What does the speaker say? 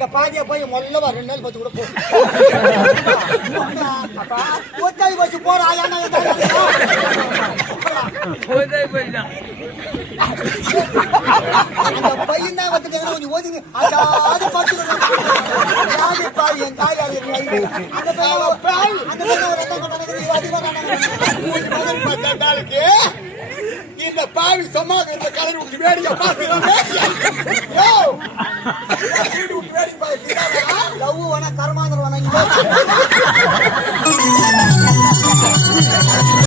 இந்த பாரு. பாதியை போய் மொல்ல ரெண்டு நாள் பத்து கூட போ. அப்பா, ஒத்தை வச்சு போற ஆயானா? அந்த பையன் தான் வந்து கொஞ்சம் ஒதுங்கு. அதாவது. யாரு பாவி, என் தாய் யாரு, என் தாய். அந்த பையன். அந்த பையன் இந்த பாவி சமாதி இந்த கலர் விட்டு வேடிக்கை லவ் வேணா கர்மாந்திரம் வேணா.